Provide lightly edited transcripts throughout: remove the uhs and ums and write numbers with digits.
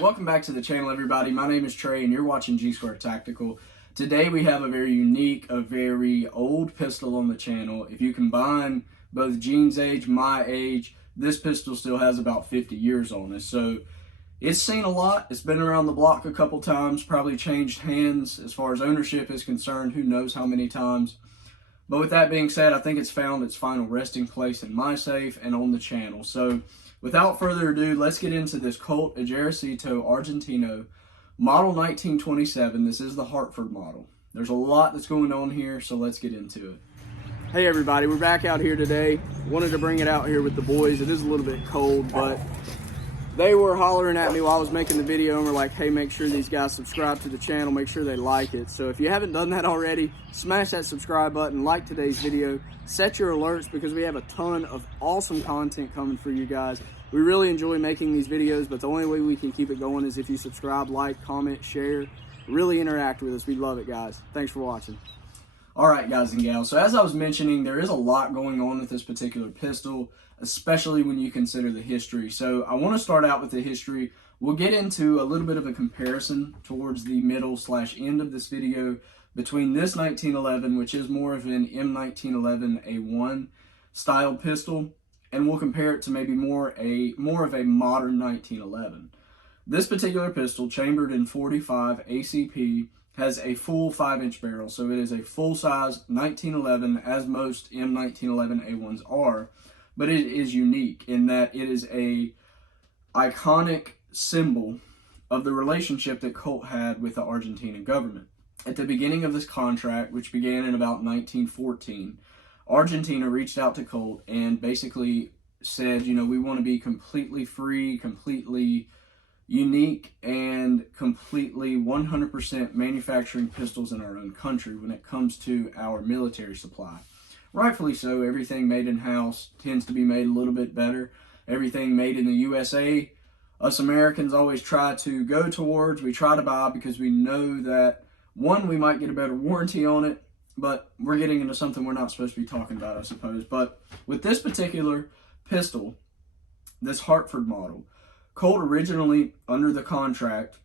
Welcome back to the channel, everybody. My name is Trey, and you're watching G Square Tactical. Today we have a very unique, a very old pistol on the channel. If you combine both Gene's age, my age, this pistol still has about 50 years on it. So it's seen a lot. It's been around the block a couple times, probably changed hands as far as ownership is concerned. Who knows how many times. But with that being said, I think it's found its final resting place in my safe and on the channel. So without further ado, let's get into this Colt Ejercito Argentino, model 1927. This is the Hartford model. There's a lot that's going on here, so let's get into it. Hey everybody, we're back out here today. Wanted to bring it out here with the boys. It is a little bit cold, but they were hollering at me while I was making the video and were like, hey, make sure these guys subscribe to the channel, make sure they like it. So if you haven't done that already, smash that subscribe button, like today's video, set your alerts because we have a ton of awesome content coming for you guys. We really enjoy making these videos, but the only way we can keep it going is if you subscribe, like, comment, share, really interact with us. We love it, guys. Thanks for watching. All right, guys and gals, so as I was mentioning, there is a lot going on with this particular pistol, especially when you consider the history. So I want to start out with the history. We'll get into a little bit of a comparison towards the middle/end of this video between this 1911, which is more of an M1911A1 style pistol, and we'll compare it to maybe more of a modern 1911. This particular pistol, chambered in 45 ACP, has a full 5-inch barrel, so it is a full-size 1911, as most M1911A1s are, but it is unique in that it is a iconic symbol of the relationship that Colt had with the Argentine government. At the beginning of this contract, which began in about 1914, Argentina reached out to Colt and basically said, you know, we want to be completely free, completely unique, and completely 100% manufacturing pistols in our own country when it comes to our military supply. Rightfully so. Everything made in-house tends to be made a little bit better. Everything made in the USA, us Americans always try to go towards, we try to buy because we know that, one, we might get a better warranty on it, but we're getting into something we're not supposed to be talking about, I suppose. But with this particular pistol, this Hartford model, Colt originally, under the contract,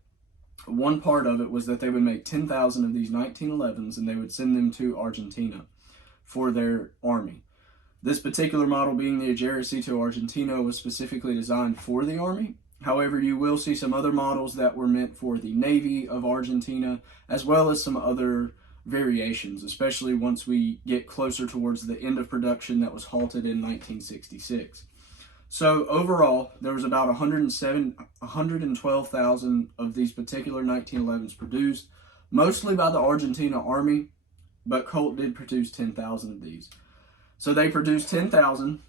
one part of it was that they would make 10,000 of these 1911s and they would send them to Argentina for their army. This particular model, being the Ejercito Argentino, was specifically designed for the army. However, you will see some other models that were meant for the Navy of Argentina, as well as some other variations, especially once we get closer towards the end of production that was halted in 1966. So overall, there was about 112,000 of these particular 1911s produced, mostly by the Argentina Army, but Colt did produce 10,000 of these. So they produced 10,000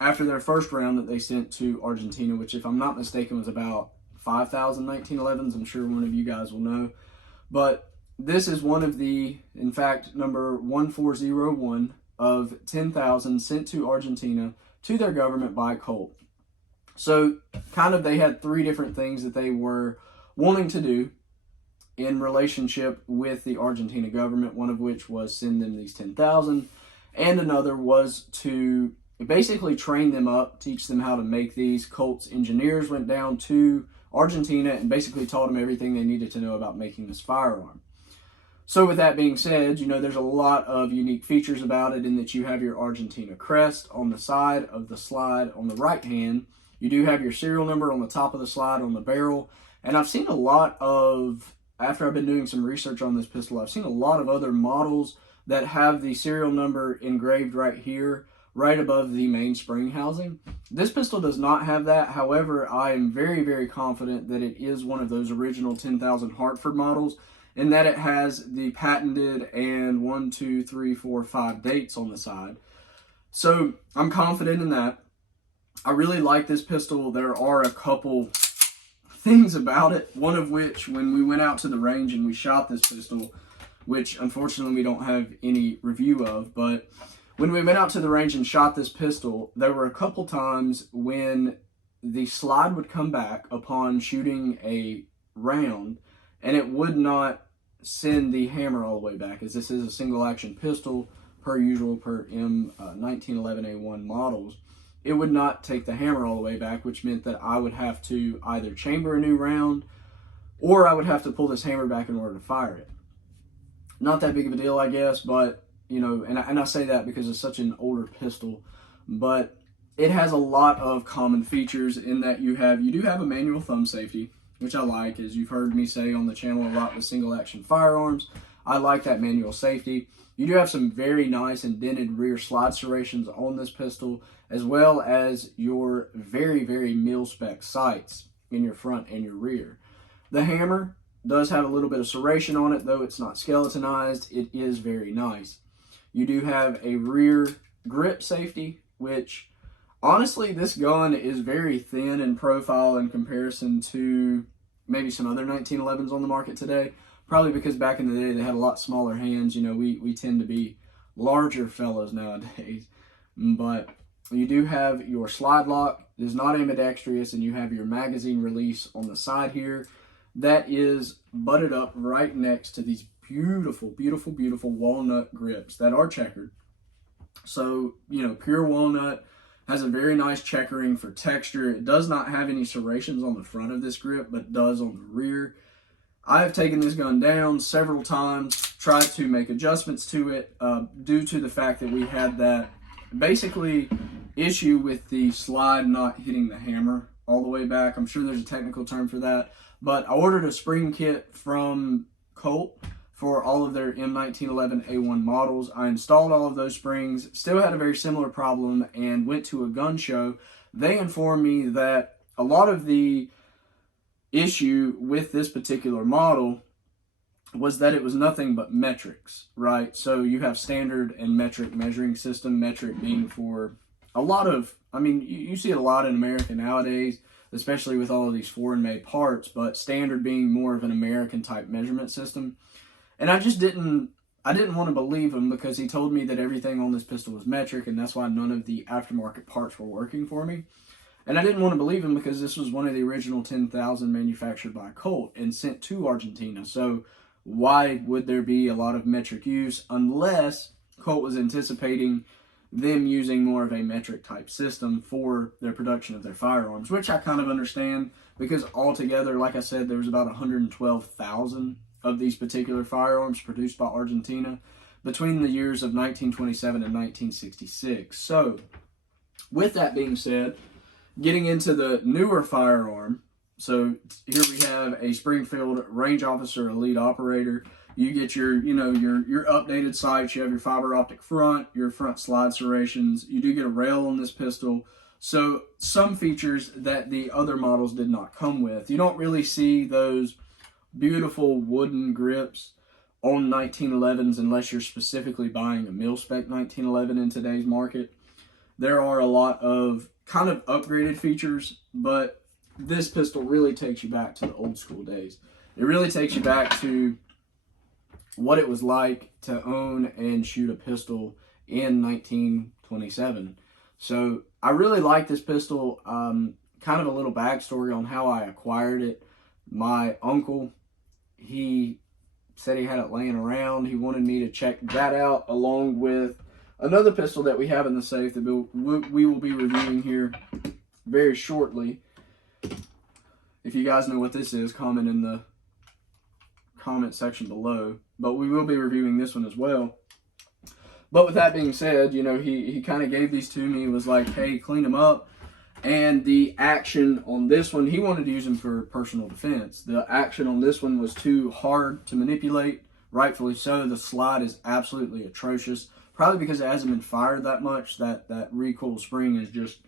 after their first round that they sent to Argentina, which, if I'm not mistaken, was about 5,000 1911s. I'm sure one of you guys will know. But this is one of the, in fact, number 1401 of 10,000 sent to Argentina to their government by Colt. So kind of they had three different things that they were wanting to do in relationship with the Argentina government, one of which was send them these 10,000, and another was to basically train them up, teach them how to make these. Colt's engineers went down to Argentina and basically taught them everything they needed to know about making this firearm. So with that being said, you know, there's a lot of unique features about it in that you have your Argentina crest on the side of the slide on the right hand. You do have your serial number on the top of the slide on the barrel. And I've seen a lot of, after I've been doing some research on this pistol, I've seen a lot of other models that have the serial number engraved right here, right above the main spring housing. This pistol does not have that. However, I am very, very confident that it is one of those original 10,000 Hartford models, in that it has the patented and 1, 2, 3, 4, 5 dates on the side. So I'm confident in that. I really like this pistol. There are a couple things about it, one of which, when we went out to the range and we shot this pistol, which unfortunately we don't have any review of, but when we went out to the range and shot this pistol, there were a couple times when the slide would come back upon shooting a round and it would not send the hammer all the way back, as this is a single action pistol per usual per M1911A1 models. it would not take the hammer all the way back, which meant that I would have to either chamber a new round or I would have to pull this hammer back in order to fire it. Not that big of a deal, I guess, but, you know, and I say that because it's such an older pistol, but it has a lot of common features in that you do have a manual thumb safety, which I like, as you've heard me say on the channel a lot with single action firearms. I like that manual safety. You do have some very nice indented rear slide serrations on this pistol, as well as your very, very mil-spec sights in your front and your rear. The hammer does have a little bit of serration on it, though it's not skeletonized. It is very nice. You do have a rear grip safety, which honestly, this gun is very thin in profile in comparison to maybe some other 1911s on the market today. Probably because back in the day they had a lot smaller hands. You know, we tend to be larger fellows nowadays. But you do have your slide lock. It is not ambidextrous, and you have your magazine release on the side here. That is butted up right next to these beautiful, beautiful, beautiful walnut grips that are checkered. So, you know, pure walnut has a very nice checkering for texture. It does not have any serrations on the front of this grip, but does on the rear. I have taken this gun down several times, tried to make adjustments to it due to the fact that we had that basically issue with the slide not hitting the hammer all the way back. I'm sure there's a technical term for that, but I ordered a spring kit from Colt for all of their M1911A1 models. I installed all of those springs, still had a very similar problem, and went to a gun show. They informed me that a lot of the issue with this particular model was that it was nothing but metrics, right? So you have standard and metric measuring system, metric being for a lot of, I mean, you see it a lot in America nowadays, especially with all of these foreign made parts, but standard being more of an American type measurement system. And I didn't want to believe him, because he told me that everything on this pistol was metric, and that's why none of the aftermarket parts were working for me. And I didn't want to believe him because this was one of the original 10,000 manufactured by Colt and sent to Argentina. So why would there be a lot of metric use unless Colt was anticipating them using more of a metric type system for their production of their firearms, which I kind of understand, because altogether, like I said, there was about 112,000 of these particular firearms produced by Argentina between the years of 1927 and 1966. So with that being said, getting into the newer firearm, so here we have a Springfield Range Officer Elite Operator. You get your updated sights. You have your fiber optic front, your front slide serrations. You do get a rail on this pistol. So some features that the other models did not come with. You don't really see those beautiful wooden grips on 1911s unless you're specifically buying a mil-spec 1911 in today's market. There are a lot of kind of upgraded features, but this pistol really takes you back to the old school days. It really takes you back to what it was like to own and shoot a pistol in 1927. So I really like this pistol. Kind of a little backstory on how I acquired it. My uncle, he said he had it laying around. He wanted me to check that out along with another pistol that we have in the safe that we will be reviewing here very shortly. If you guys know what this is, comment in the comment section below. But we will be reviewing this one as well. But with that being said, you know, he kind of gave these to me, was like, hey, clean them up. And the action on this one, he wanted to use them for personal defense. The action on this one was too hard to manipulate, rightfully so. The slide is absolutely atrocious. Probably because it hasn't been fired that much, that recoil spring is just,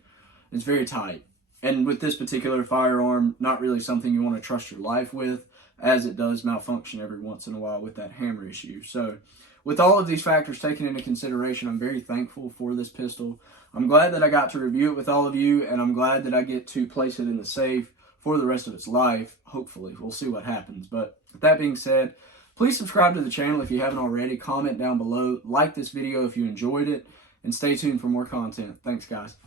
it's very tight. And with this particular firearm, not really something you want to trust your life with, as it does malfunction every once in a while with that hammer issue. So with all of these factors taken into consideration, I'm very thankful for this pistol. I'm glad that I got to review it with all of you, and I'm glad that I get to place it in the safe for the rest of its life, hopefully. We'll see what happens. But with that being said, please subscribe to the channel if you haven't already. Comment down below. Like this video if you enjoyed it. And stay tuned for more content. Thanks, guys.